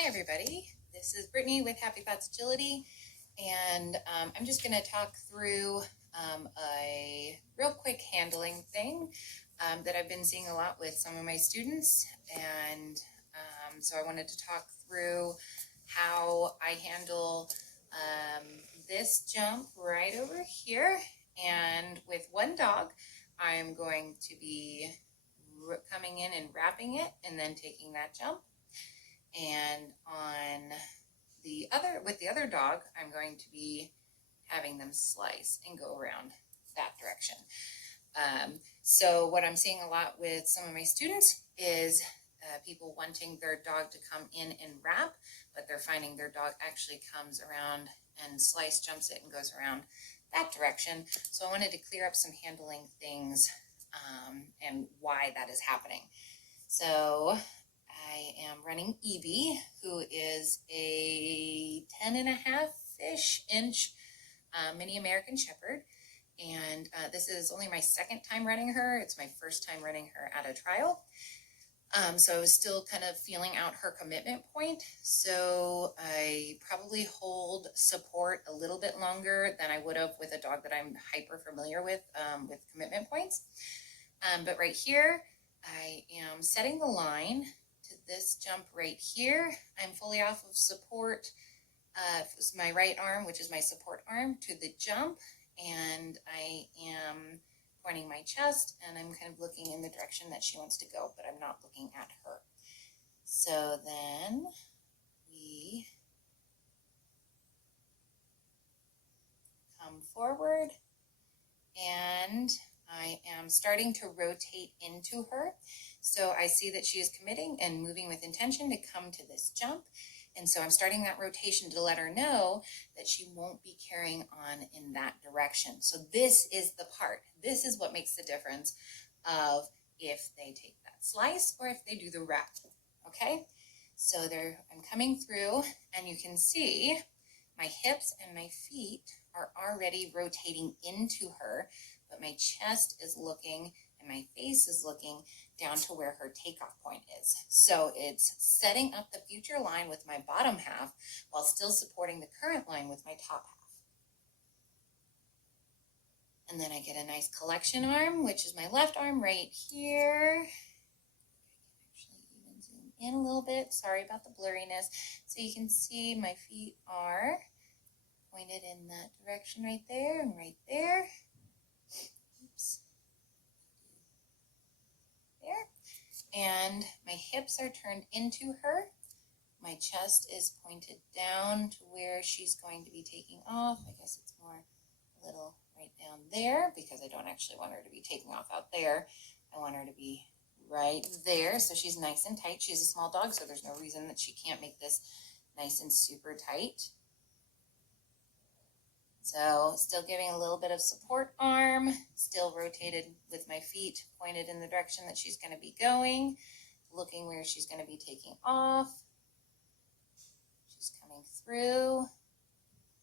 Hi everybody, this is Brittany with Happy Thoughts Agility, and I'm just going to talk through a real quick handling thing that I've been seeing a lot with some of my students, and so I wanted to talk through how I handle this jump right over here. And with one dog, I'm going to be coming in and wrapping it and then taking that jump. And with the other dog, I'm going to be having them slice and go around that direction. So what I'm seeing a lot with some of my students is people wanting their dog to come in and wrap, but they're finding their dog actually comes around and slice, jumps it, and goes around that direction. So I wanted to clear up some handling things and why that is happening. So I am running Evie, who is a 10.5-ish inch mini American Shepherd. And this is only my second time running her. It's my first time running her at a trial. So I was still kind of feeling out her commitment point. So I probably hold support a little bit longer than I would have with a dog that I'm hyper familiar with commitment points. But right here, I am setting the line to this jump right here. I'm fully off of support. My right arm, which is my support arm, to the jump, and I am pointing my chest, and I'm kind of looking in the direction that she wants to go, but I'm not looking at her. So then we come forward, and I am starting to rotate into her. So I see that she is committing and moving with intention to come to this jump. And so I'm starting that rotation to let her know that she won't be carrying on in that direction. So this is the part. This is what makes the difference of if they take that slice or if they do the wrap. Okay? So I'm coming through, and you can see my hips and my feet are already rotating into her, but my chest is looking and my face is looking down to where her takeoff point is. So it's setting up the future line with my bottom half while still supporting the current line with my top half. And then I get a nice collection arm, which is my left arm right here. I can actually even zoom in a little bit. Sorry about the blurriness. So you can see my feet are pointed in that direction right there and right there. Oops. There. And my hips are turned into her. My chest is pointed down to where she's going to be taking off. I guess it's more a little right down there because I don't actually want her to be taking off out there. I want her to be right there. So she's nice and tight. She's a small dog, so there's no reason that she can't make this nice and super tight. So still giving a little bit of support arm, still rotated with my feet pointed in the direction that she's going to be going, looking where she's going to be taking off. She's coming through.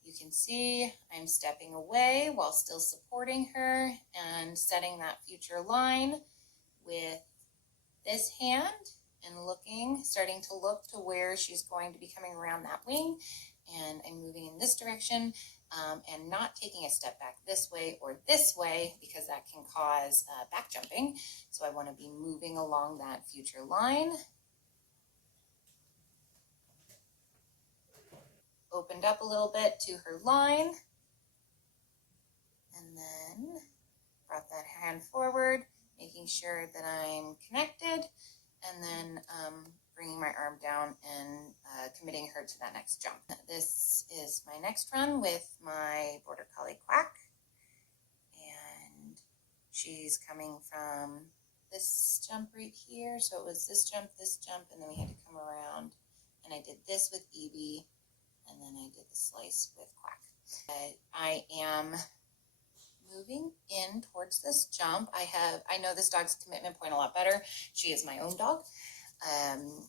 You can see I'm stepping away while still supporting her and setting that future line with this hand and starting to look to where she's going to be coming around that wing. And I'm moving in this direction and not taking a step back this way or this way because that can cause back jumping. So I want to be moving along that future line. Opened up a little bit to her line. And then brought that hand forward, making sure that I'm connected. And then bringing my arm down and committing her to that next jump. This is my next run with my Border Collie Quack. And she's coming from this jump right here. So it was this jump, and then we had to come around. And I did this with Evie, and then I did the slice with Quack. I am moving in towards this jump. I know this dog's commitment point a lot better. She is my own dog.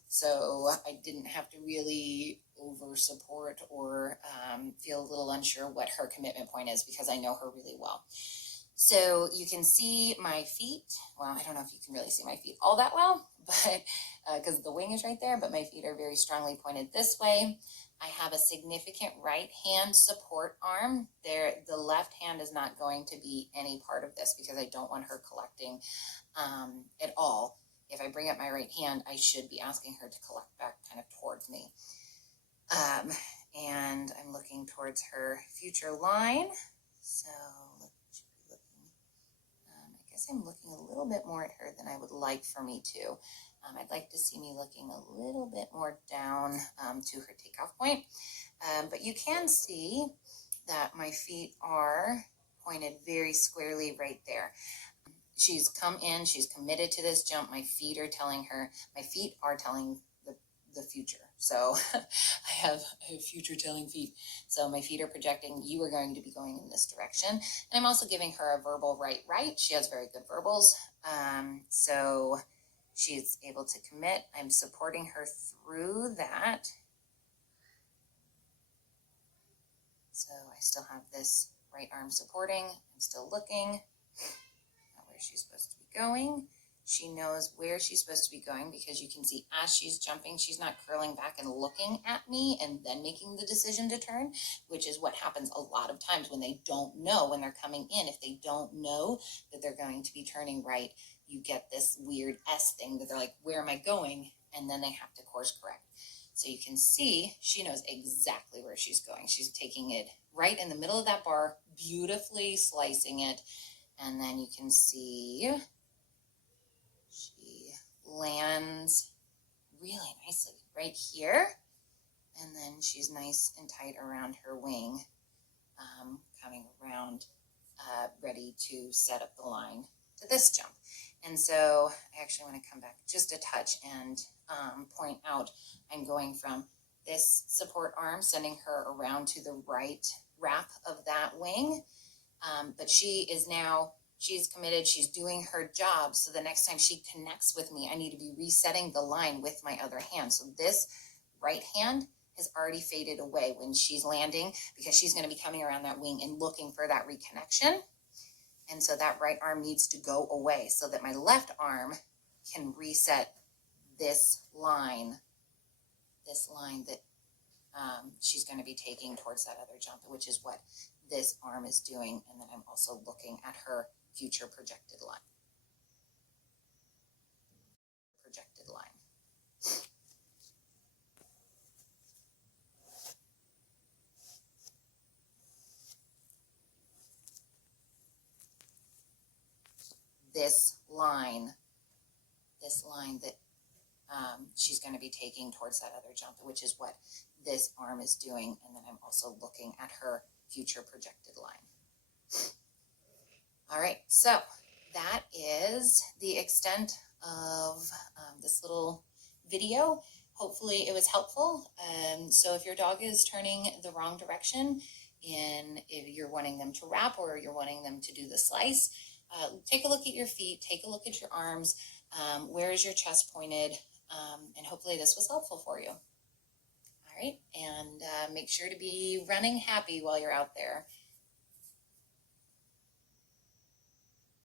So I didn't have to really over support or feel a little unsure what her commitment point is because I know her really well. So you can see my feet. Well, I don't know if you can really see my feet all that well, but because the wing is right there, but my feet are very strongly pointed this way. I have a significant right hand support arm there. The left hand is not going to be any part of this because I don't want her collecting at all. If I bring up my right hand, I should be asking her to collect back kind of towards me. And I'm looking towards her future line. So I guess I'm looking a little bit more at her than I would like for me to. I'd like to see me looking a little bit more down to her takeoff point. But you can see that my feet are pointed very squarely right there. She's come in, she's committed to this jump. My feet are telling the future. So I have future telling feet. So my feet are projecting, you are going to be going in this direction. And I'm also giving her a verbal right. She has very good verbals. So she's able to commit. I'm supporting her through that. So I still have this right arm supporting. I'm still looking at where she's supposed to be going. She knows where she's supposed to be going because you can see as she's jumping, she's not curling back and looking at me and then making the decision to turn, which is what happens a lot of times when they don't know when they're coming in. If they don't know that they're going to be turning right, you get this weird S thing that they're like, where am I going? And then they have to course correct. So you can see she knows exactly where she's going. She's taking it right in the middle of that bar, beautifully slicing it. And then you can see she lands really nicely right here. And then she's nice and tight around her wing, coming around, ready to set up the line to this jump. And so I actually want to come back just a touch and point out I'm going from this support arm, sending her around to the right wrap of that wing. But she's committed, she's doing her job. So the next time she connects with me, I need to be resetting the line with my other hand. So this right hand has already faded away when she's landing because she's going to be coming around that wing and looking for that reconnection. And so that right arm needs to go away so that my left arm can reset this line that she's going to be taking towards that other jump, which is what this arm is doing. And then I'm also looking at her future projected line. This line that she's going to be taking towards that other jump, which is what this arm is doing. And then I'm also looking at her future projected line. All right, so that is the extent of this little video. Hopefully it was helpful. So if your dog is turning the wrong direction and if you're wanting them to wrap or you're wanting them to do the slice, take a look at your feet, take a look at your arms. Where is your chest pointed? And hopefully this was helpful for you. All right, and make sure to be running happy while you're out there.